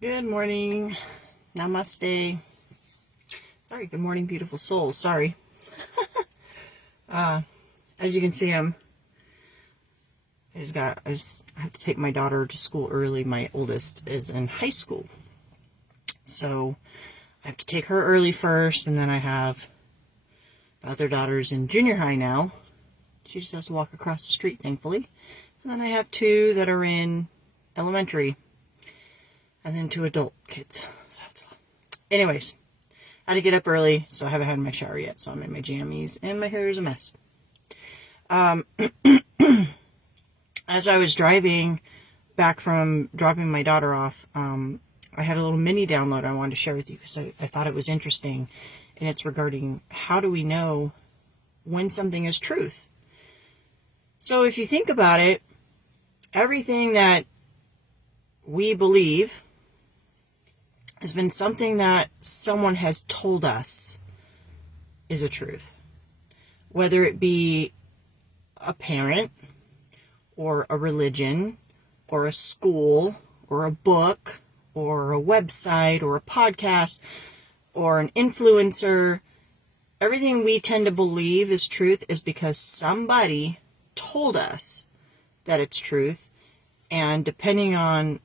Good morning. Namaste. Sorry, good morning, beautiful soul. Sorry. As you can see, I have to take my daughter to school early. My oldest is in high school. So I have to take her early first, and then I have my other daughter's in junior high now. She just has to walk across the street, thankfully. And then I have two that are in elementary. And then two adult kids. So anyways, I had to get up early, so I haven't had my shower yet. So I'm in my jammies, and my hair is a mess. As I was driving back from dropping my daughter off, I had a little mini download I wanted to share with you because I thought it was interesting. And it's regarding how do we know when something is truth? So if you think about it, everything that we believe has been something that someone has told us is a truth. Whether it be a parent, or a religion, or a school, or a book, or a website, or a podcast, or an influencer, everything we tend to believe is truth is because somebody told us that it's truth, and depending on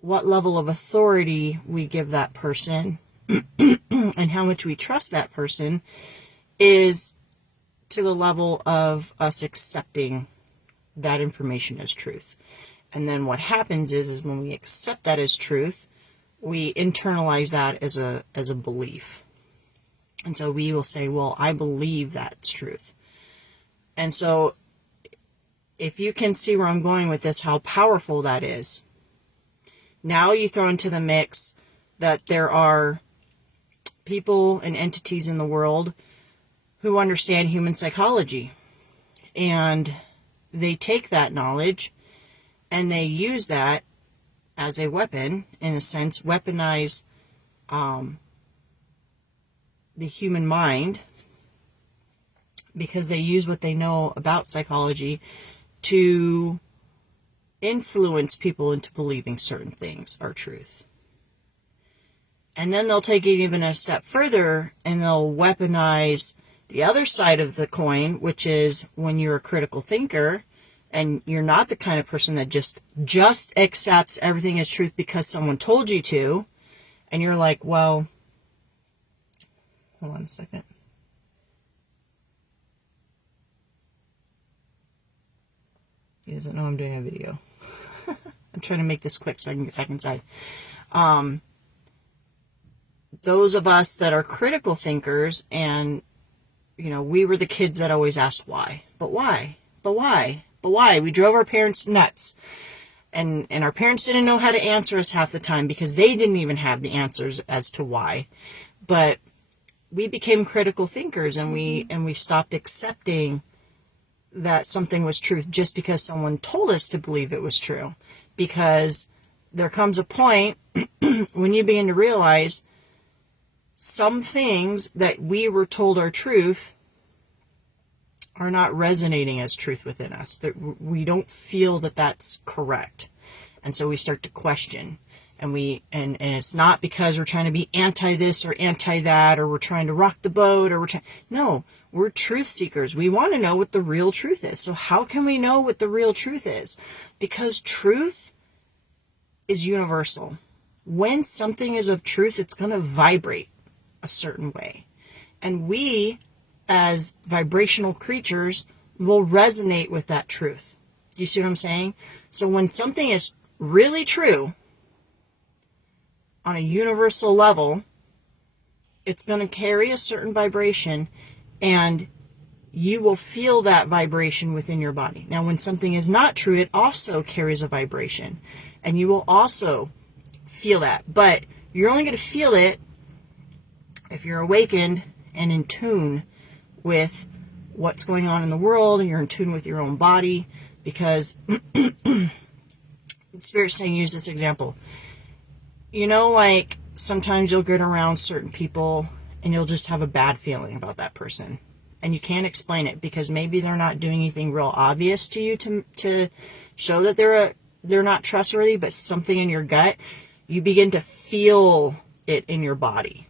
what level of authority we give that person and how much we trust that person is to the level of us accepting that information as truth. And then what happens is when we accept that as truth, we internalize that as a belief. And so we will say, well, I believe that's truth. And so if you can see where I'm going with this, how powerful that is. Now you throw into the mix that there are people and entities in the world who understand human psychology. And they take that knowledge and they use that as a weapon, in a sense, weaponize the human mind, because they use what they know about psychology to influence people into believing certain things are truth. And then they'll take it even a step further and they'll weaponize the other side of the coin, which is when you're a critical thinker and you're not the kind of person that just accepts everything as truth because someone told you to, and you're like, well, hold on a second. He doesn't know I'm doing a video. I'm trying to make this quick so I can get back inside. Those of us that are critical thinkers, and, we were the kids that always asked why. But why? But why? But why? We drove our parents nuts. And our parents didn't know how to answer us half the time because they didn't even have the answers as to why. But we became critical thinkers, and we stopped accepting that something was truth just because someone told us to believe it was true. Because there comes a point when you begin to realize some things that we were told are truth are not resonating as truth within us. That we don't feel that that's correct. And so we start to question. And it's not because we're trying to be anti this or anti that, or we're trying to rock the boat, or no, we're truth seekers. We want to know what the real truth is. So how can we know what the real truth is? Because truth is universal. When something is of truth, it's going to vibrate a certain way. And we, as vibrational creatures, will resonate with that truth. Do you see what I'm saying? So when something is really true on a universal level, it's going to carry a certain vibration, and you will feel that vibration within your body. Now, when something is not true, it also carries a vibration, and you will also feel that. But you're only going to feel it if you're awakened and in tune with what's going on in the world, and you're in tune with your own body, because Spirit's saying, use this example. Like sometimes you'll get around certain people and you'll just have a bad feeling about that person. And you can't explain it because maybe they're not doing anything real obvious to you to show that they're not trustworthy, but something in your gut, You begin to feel it in your body.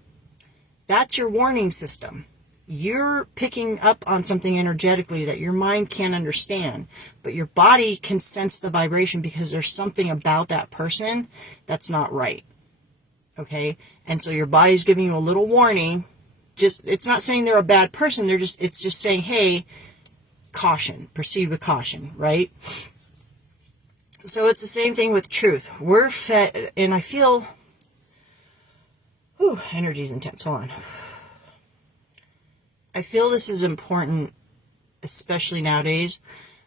That's your warning system. You're picking up on something energetically that your mind can't understand, but your body can sense the vibration because there's something about that person that's not right. Okay? And so your body's giving you a little warning. It's not saying they're a bad person. It's just saying, hey, caution, proceed with caution, right? So it's the same thing with truth. We're fed, and I feel, energy's intense. Hold on. I feel this is important, especially nowadays,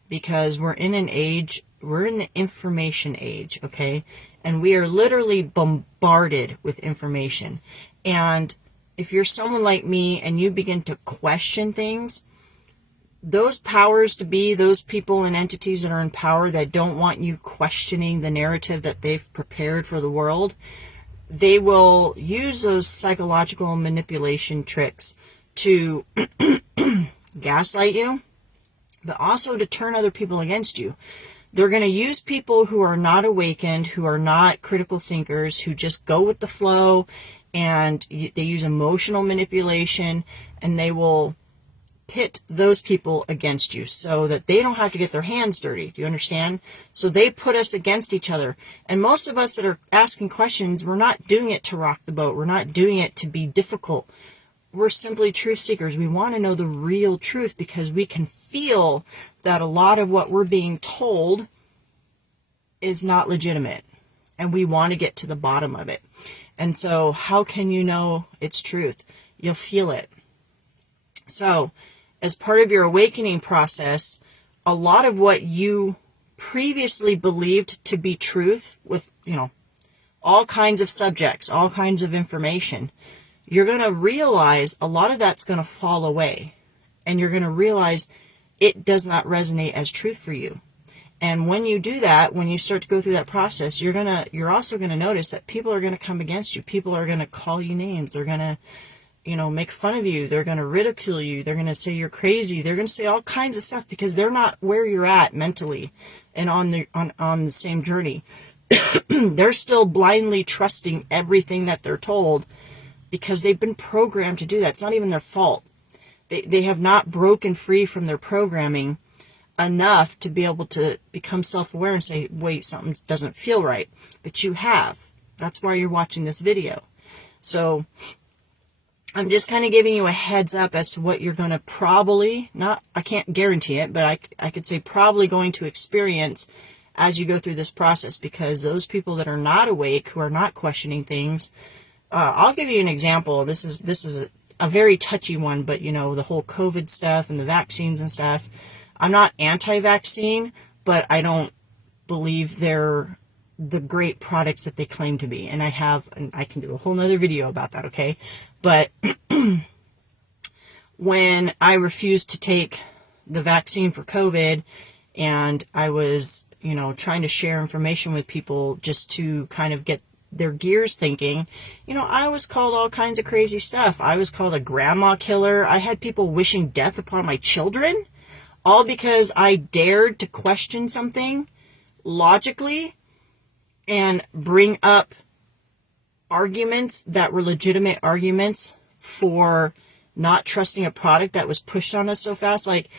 because we're in the information age, okay? And we are literally bombarded with information. And if you're someone like me and you begin to question things, those powers to be, those people and entities that are in power that don't want you questioning the narrative that they've prepared for the world, they will use those psychological manipulation tricks to gaslight you, but also to turn other people against you. They're going to use people who are not awakened, who are not critical thinkers, who just go with the flow, and they use emotional manipulation, and they will pit those people against you so that they don't have to get their hands dirty. Do you understand? So they put us against each other. And most of us that are asking questions, we're not doing it to rock the boat. We're not doing it to be difficult. We're simply truth seekers. We want to know the real truth because we can feel that a lot of what we're being told is not legitimate. And we want to get to the bottom of it. And so how can you know it's truth? You'll feel it. So as part of your awakening process, a lot of what you previously believed to be truth with, all kinds of subjects, all kinds of information, you're going to realize a lot of that's going to fall away. And you're going to realize it does not resonate as truth for you. And when you do that, when you start to go through that process, you're also going to notice that people are going to come against you. People are going to call you names. They're going to, make fun of you. They're going to ridicule you. They're going to say you're crazy. They're going to say all kinds of stuff because they're not where you're at mentally and on the same journey. They're still blindly trusting everything that they're told because they've been programmed to do that. It's not even their fault. They have not broken free from their programming enough to be able to become self-aware and say, wait, something doesn't feel right. But you have. That's why you're watching this video. So I'm just kind of giving you a heads up as to what you're going to probably, I can't guarantee it, but I could say probably going to experience as you go through this process, because those people that are not awake, who are not questioning things, I'll give you an example. This is a very touchy one, but the whole COVID stuff and the vaccines and stuff. I'm not anti-vaccine, but I don't believe they're the great products that they claim to be. And I can do a whole nother video about that, okay? But when I refused to take the vaccine for COVID and I was, trying to share information with people just to kind of get their gears thinking, I was called all kinds of crazy stuff. I was called a grandma killer. I had people wishing death upon my children, all because I dared to question something logically and bring up arguments that were legitimate arguments for not trusting a product that was pushed on us so fast. Like,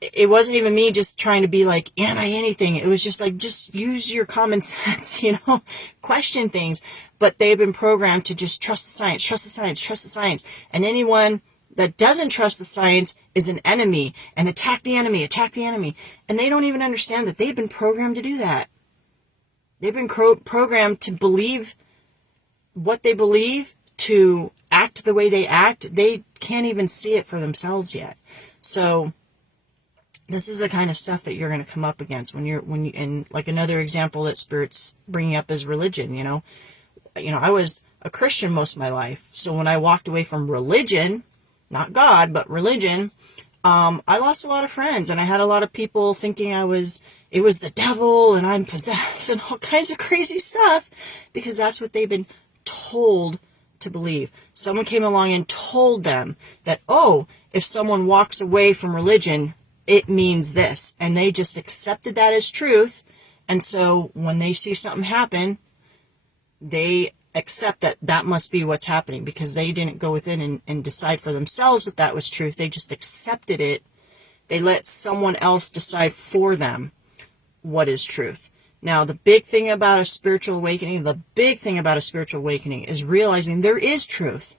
it wasn't even me just trying to be like anti-anything. It was just like, just use your common sense, question things. But they've been programmed to just trust the science, trust the science, trust the science. And anyone that doesn't trust the science is an enemy, and attack the enemy, attack the enemy. And they don't even understand that they've been programmed to do that. They've been programmed to believe what they believe, to act the way they act. They can't even see it for themselves yet. So this is the kind of stuff that you're going to come up against when you, and like another example that Spirit's bringing up is religion. I was a Christian most of my life. So when I walked away from religion, not God, but religion, I lost a lot of friends, and I had a lot of people thinking it was the devil and I'm possessed and all kinds of crazy stuff, because that's what they've been told to believe. Someone came along and told them that, if someone walks away from religion, it means this. And they just accepted that as truth. And so when they see something happen, they accept that that must be what's happening because they didn't go within and decide for themselves that that was truth. They just accepted it. They let someone else decide for them what is truth. Now, the big thing about a spiritual awakening, is realizing there is truth.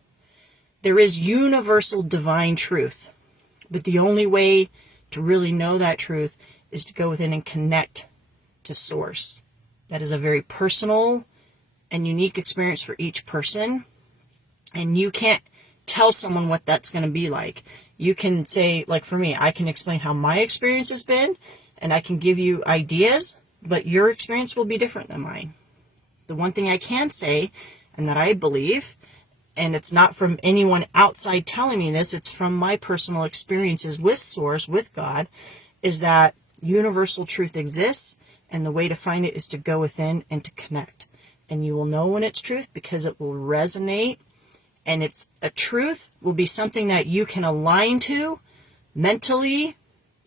There is universal divine truth. But the only way to really know that truth is to go within and connect to Source. That is a very personal and unique experience for each person. And you can't tell someone what that's going to be like. You can say, like for me, I can explain how my experience has been, and I can give you ideas, but your experience will be different than mine. The one thing I can say, and that I believe, and it's not from anyone outside telling me this, it's from my personal experiences with Source, with God, is that universal truth exists, and the way to find it is to go within and to connect. And you will know when it's truth because it will resonate, and it's a truth will be something that you can align to mentally,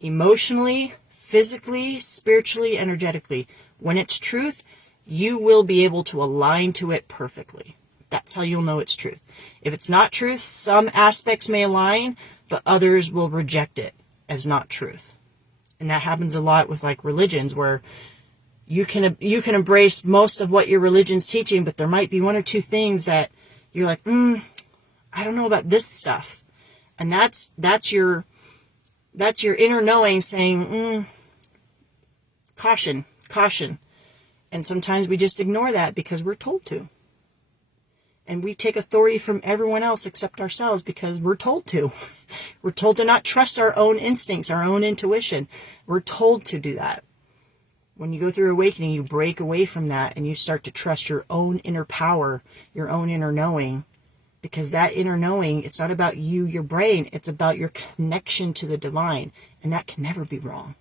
emotionally, physically, spiritually, energetically. When it's truth, you will be able to align to it perfectly. That's how you'll know it's truth. If it's not truth, some aspects may align, but others will reject it as not truth. And that happens a lot with like religions where you can embrace most of what your religion's teaching, but there might be one or two things that you're like, I don't know about this stuff. And that's your inner knowing saying, caution. And sometimes we just ignore that because we're told to. And we take authority from everyone else except ourselves because we're told to. We're told to not trust our own instincts, our own intuition. We're told to do that. When you go through awakening, you break away from that and you start to trust your own inner power, your own inner knowing. Because that inner knowing, it's not about you, your brain. It's about your connection to the divine. And that can never be wrong.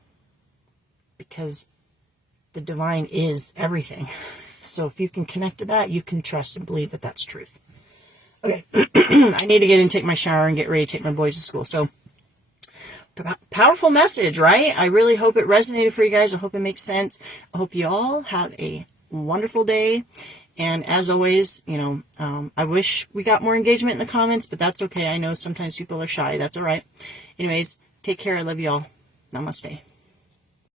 Because the divine is everything. So if you can connect to that, you can trust and believe that that's truth. Okay, I need to get in, take my shower, and get ready to take my boys to school. So, powerful message, right? I really hope it resonated for you guys. I hope it makes sense. I hope you all have a wonderful day. And as always, I wish we got more engagement in the comments, but that's okay. I know sometimes people are shy. That's all right. Anyways, take care. I love you all. Namaste.